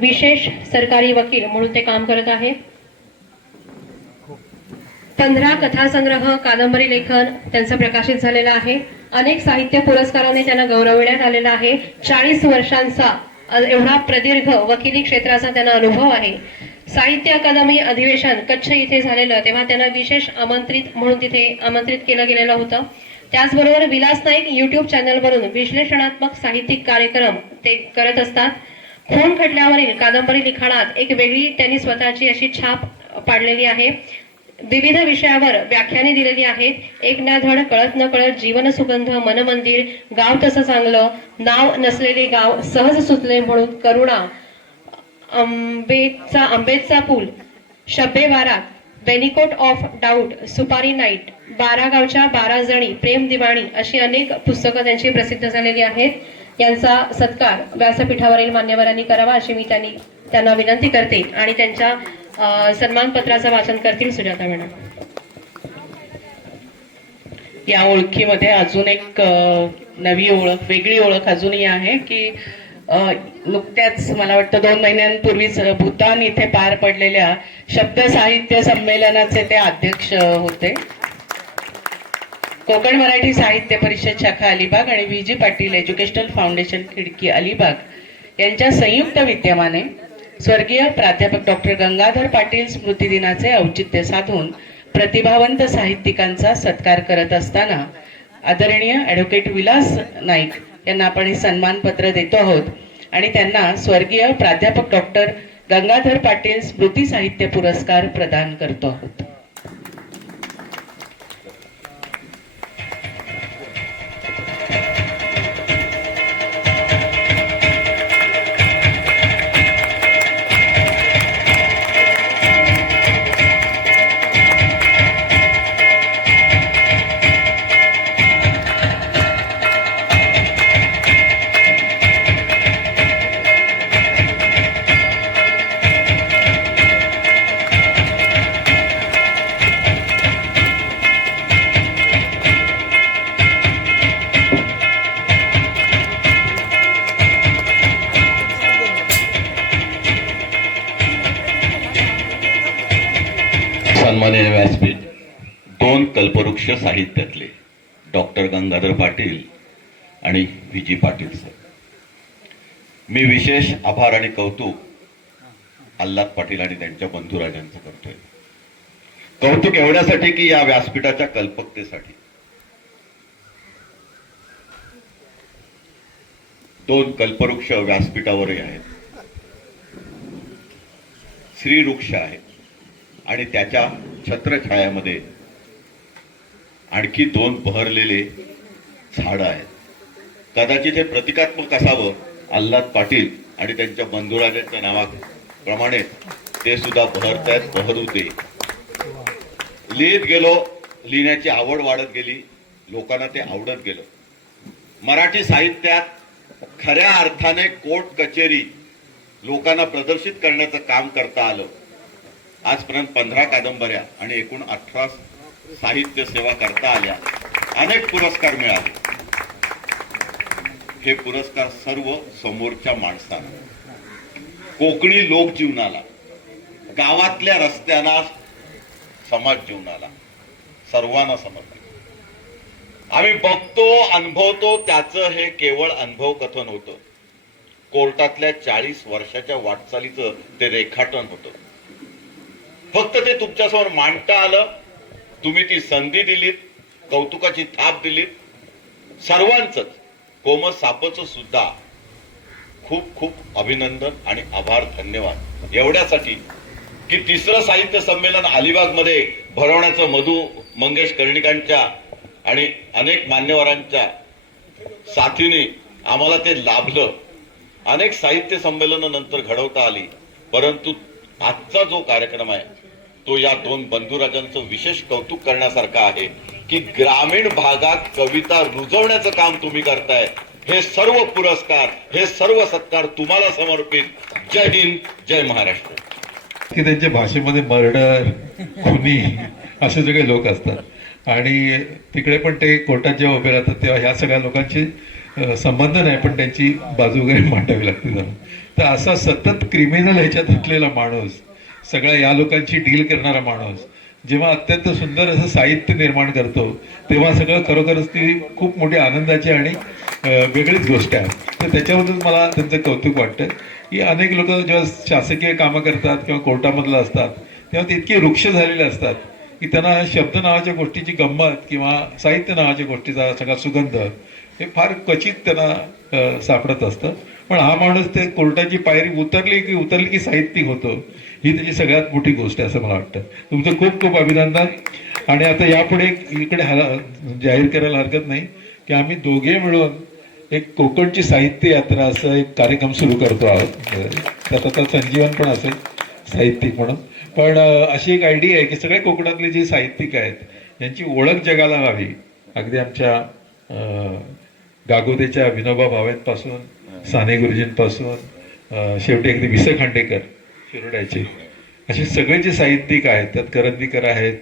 विशेष सरकारी वकील म्हणून ते काम करत आहे. 15 कथासंग्रह, कादंबरी लेखन त्यांचं प्रकाशित झालेलं आहे. अनेक साहित्य पुरस्काराने त्यांना गौरवण्यात आलेलं आहे. 40 वर्षांचा एवढा प्रदीर्घ वकिली क्षेत्राचा त्यांना अनुभव आहे. साहित्य अकादमी अधिवेशन कच्छ इथे झालेलं तेव्हा त्यांना विशेष आमंत्रित म्हणून तिथे आमंत्रित केलं गेलेलं होतं. त्याचबरोबर विलास नाईक YouTube चॅनलवरून विश्लेषणात्मक साहित्यिक कार्यक्रम ते करत असतात. खून खटल्यावरील कादंबरी लिखाणात एक वेगळी त्यांनी स्वतःची अशी छाप पाडलेली आहे. विविध विषयावर व्याख्याने दिलेली आहेत. एक ना धड, कळत न कळत, जीवन सुगंध, मनमंदिर, गाव तसं चांगलं, नाव नसलेले गाव, सहज सुचले म्हणून, करुणा, आंबेचा पूल, शब्बे बारात, बेनिकोट ऑफ डाऊट, सुपारी नाईट, 12 गावच्या 12 जणी, प्रेम दिवाणी अशी अनेक पुस्तकं त्यांची प्रसिद्ध झालेली आहेत. यांचा सत्कार व्यासपीठावरील मान्यवरांनी करावा अशी मी त्यांना विनंती करते आणि त्यांच्या सन्मानपत्राचं वाचन करतील सुजाता मॅडम. या ओळखीमध्ये अजून एक नवी ओळख, वेगळी ओळख अजूनही आहे की नुकत्याच मला वाटतं 2 महिन्यांपूर्वीच भूतान इथे पार पडलेल्या शब्द साहित्य संमेलनाचे ते अध्यक्ष होते. कोकण मराठी साहित्य परिषद शाखा अलिबाग आणि VG पाटील एज्युकेशनल फाउंडेशन खिडकी अलिबाग यांच्या संयुक्त विद्यमाने स्वर्गीय प्राध्यापक डॉक्टर गंगाधर पाटील स्मृती दिनाचे औचित्य साधून प्रतिभावंत साहित्यिकांचा सत्कार करत असताना आदरणीय ॲडव्होकेट विलास नाईक यांना आपण हे सन्मानपत्र देतो आहोत आणि त्यांना स्वर्गीय प्राध्यापक डॉक्टर गंगाधर पाटील स्मृती साहित्य पुरस्कार प्रदान करतो आहोत. सन्माननीय व्यासपीठ, 2 कल्पवृक्ष साहित्यातले डॉक्टर गंगाधर पाटील आणि VG पाटील सर, मी विशेष आभार आणि कौतुक आल्हाद पाटील आणि त्यांच्या बंधुराजांचं करतोय. कौतुक एवढ्यासाठी की या व्यासपीठाच्या कल्पकतेसाठी. 2 कल्पवृक्ष व्यासपीठावरही आहेत. श्रीवृक्ष आहे आणि त्याच्या छत्रछायामध्ये आणखी 2 बहरलेले झाडं आहेत. कदाचित हे प्रतिकात्मक असावं. आल्हाद पाटील आणि त्यांच्या बंधुराजांच्या नावाप्रमाणे ते सुद्धा बहरतायत, बहरू दे. लिहित गेलो, लिहिण्याची आवड वाढत गेली, लोकांना ते आवडत गेलं. मराठी साहित्यात खऱ्या अर्थाने कोर्ट कचेरी लोकांना प्रदर्शित करण्याचं काम करता आलं. आजपर्यंत 15 कादंबऱ्या आणि एकूण 18 साहित्य सेवा करता आल्या. अनेक पुरस्कार मिळाले. हे पुरस्कार सर्व समोरच्या माणसांना, कोकणी लोकजीवनाला, गावातल्या रस्त्यांना, समाज जीवनाला, सर्वांना समर्पित. आम्ही बघतो, अनुभवतो, त्याचं हे केवळ अनुभव कथन होतं. कोर्टातल्या 40 वर्षाच्या वाटचालीचं ते रेखाटन होतं. फक्त ते तुमच्यासमोर मांडता आलं, तुम्ही ती संधी दिलीत, कौतुकाची थाप दिलीत. सर्वांच, कोमल सापचं सुद्धा खूप खूप अभिनंदन आणि आभार, धन्यवाद. एवढ्यासाठी की 3रं साहित्य संमेलन अलिबागमध्ये भरवण्याचं मधु मंगेश कर्णिकांच्या आणि अनेक मान्यवरांच्या साथीने आम्हाला ते लाभलं. अनेक साहित्य संमेलन नंतर घडवता आली, परंतु आजचा जो कार्यक्रम आहे तो या 2 बंधुराजांचं विशेष कौतुक करण्यासारखं आहे की ग्रामीण भागात कविता रुजवण्याचं काम तुम्ही करताय. हे सर्व पुरस्कार, हे सर्व सत्कार तुम्हाला समर्पित. जय हिंद, जय महाराष्ट्र. की त्यांच्या भाषेमध्ये मर्डर, खुनी असे सगळे लोक असतात आणि तिकडे पण ते कोर्टात जेव्हा उभे राहतात तेव्हा ह्या सगळ्या लोकांची संबंध नाही, पण त्यांची बाजू वगैरे मांडावी लागते. तर असा सतत क्रिमिनल ह्याच्यात असलेला माणूस, सगळ्या या लोकांची डील करणारा माणूस जेव्हा अत्यंत सुंदर असं साहित्य निर्माण करतो, तेव्हा सगळं खरोखरच ती खूप मोठी आनंदाची आणि वेगळीच गोष्ट आहे. तर त्याच्याबद्दल मला त्यांचं कौतुक वाटतं की अनेक लोक जेव्हा शासकीय कामं करतात किंवा कोर्टामधलं असतात तेव्हा ते इतके वृक्ष झालेले असतात की त्यांना शब्द नावाच्या गोष्टीची गंमत किंवा साहित्य नावाच्या गोष्टीचा सगळा सुगंध हे फार क्वचित त्यांना सापडत असतं. पण हा माणूस ते कोर्टाची पायरी उतरली की साहित्यिक होतो, ही त्याची सगळ्यात मोठी गोष्ट आहे असं मला वाटतं. तुमचं खूप खूप अभिनंदन. आणि आता यापुढे इकडे जाहीर करायला हरकत नाही की आम्ही दोघे मिळून एक कोकणची साहित्य यात्रा असं एक कार्यक्रम सुरू करतो आहोत. त्यात आता संजीवन पण असेल साहित्यिक म्हणून. पण अशी एक आयडिया आहे की सगळे कोकणातले जे साहित्यिक आहेत यांची ओळख जगाला व्हावी. अगदी आमच्या गागोदेच्या विनोबा भावेंपासून, साने गुरुजींपासून शेवटी अगदी वि. स. खांडेकर शिरोड्याचे, असे सगळे जे साहित्यिक आहेत, त्यात करंदीकर आहेत,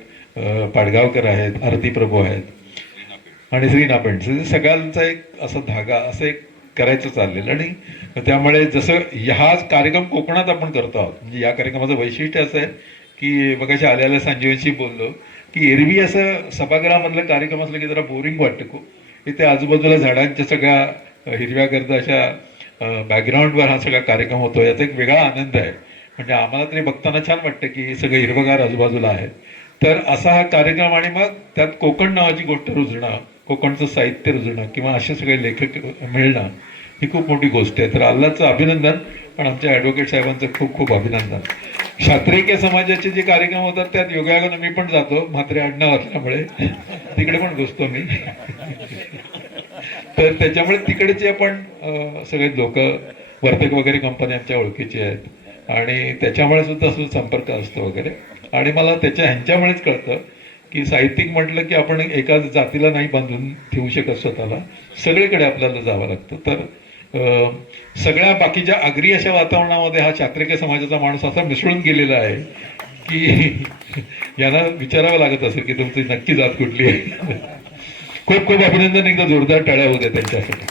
पाडगावकर आहेत, आरती प्रभू आहेत आणि श्री नापेंड, सगळ्यांचा एक असा धागा असं एक करायचं चाललेलं. आणि त्यामुळे जसं हा कार्यक्रम कोकणात आपण करतो आहोत, म्हणजे या कार्यक्रमाचं वैशिष्ट्य असं आहे की बघाशी आल्याला संजीवनशी बोललो की एरवी असं सभागृहामधलं कार्यक्रम असलं की जरा बोरिंग वाटतं खूप. इथे आजूबाजूला झाडांच्या सगळ्या हिरव्यागर्द अशा बॅकग्राऊंडवर हा सगळा कार्यक्रम होतो, याचा एक वेगळा आनंद आहे. म्हणजे आम्हाला तरी बघताना छान वाटतं की सगळं हिरवगार आजूबाजूला आहे. तर असा हा कार्यक्रम आणि मग त्यात कोकण नावाची गोष्ट रुजणं, कोकणचं साहित्य रुजणं किंवा असे सगळे लेखक मिळणं ही खूप मोठी गोष्ट आहे. तर अल्लाचं अभिनंदन, पण आमच्या ॲडव्होकेट साहेबांचं खूप खूप अभिनंदन. क्षत्रिय समाजाचे जे कार्यक्रम होतात त्यात योगायोगानं मी पण जातो, म्हात्रे आडनाव असल्यामुळे तिकडे पण घुसतो मी. तर त्याच्यामुळे तिकडचे आपण सगळे लोक, वर्तक वगैरे कंपनी आमच्या ओळखीची आहेत आणि त्याच्यामुळे सुद्धा संपर्क असतो वगैरे. आणि मला ह्यांच्यामुळेच कळतं की साहित्यिक म्हटलं की आपण एका जातीला नाही बांधून ठेवू शकत स्वतःला, सगळीकडे आपल्याला जावं लागतं. तर सगळ्या बाकीच्या आगरी अशा वातावरणामध्ये हा क्षत्रिय समाजाचा माणूस असा मिसळून गेलेला आहे की यांना विचारावं लागत असेल की तुमची नक्की जात कुठली आहे. खूप खूप अभिनंदन, एकदा जोरदार टाळ्या होत्या त्यांच्यासाठी.